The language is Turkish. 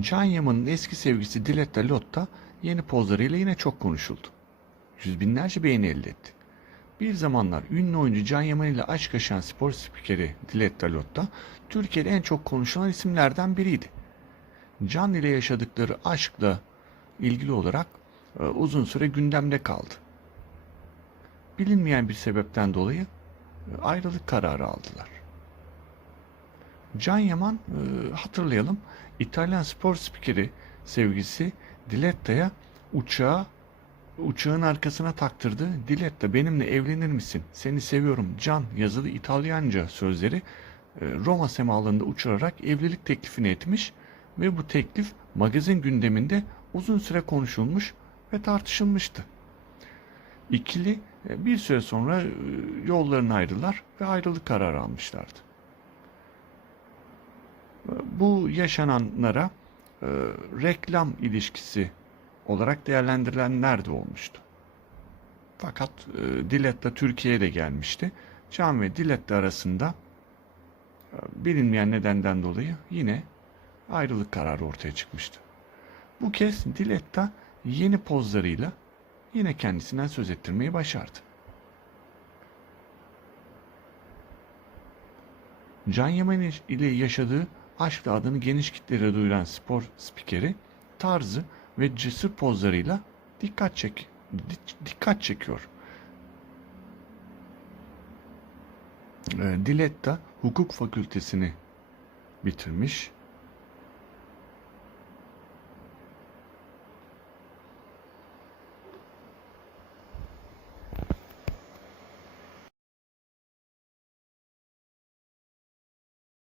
Can Yaman'ın eski sevgisi Diletta Lotta yeni pozlarıyla yine çok konuşuldu. Yüz binlerce beğeni elde etti. Bir zamanlar ünlü oyuncu Can Yaman ile aşk yaşayan spor spikeri Diletta Lotta, Türkiye'de en çok konuşulan isimlerden biriydi. Can ile yaşadıkları aşkla ilgili olarak e, uzun süre gündemde kaldı. Bilinmeyen bir sebepten dolayı e, ayrılık kararı aldılar. Can Yaman e, hatırlayalım İtalyan spor spikeri sevgisi Diletta'ya uçağı uçağın arkasına taktırdı. Diletta benimle evlenir misin? Seni seviyorum Can yazılı İtalyanca sözleri e, Roma semalarında uçurarak evlilik teklifini etmiş ve bu teklif magazin gündeminde uzun süre konuşulmuş ve tartışılmıştı. İkili e, bir süre sonra e, yollarını ayrılar ve ayrılık kararı almışlardı. Bu yaşananlara e, reklam ilişkisi olarak değerlendirilenler de olmuştu. Fakat e, Diletta Türkiye'ye de gelmişti. Can ve Diletta arasında e, bilinmeyen nedenden dolayı yine ayrılık kararı ortaya çıkmıştı. Bu kez Diletta yeni pozlarıyla yine kendisinden söz ettirmeyi başardı. Can Yaman ile yaşadığı aşkla adını geniş kitlere duyuran spor spikeri tarzı ve cesur pozlarıyla dikkat çek dik- dikkat çekiyor. Ee, Diletta hukuk fakültesini bitirmiş.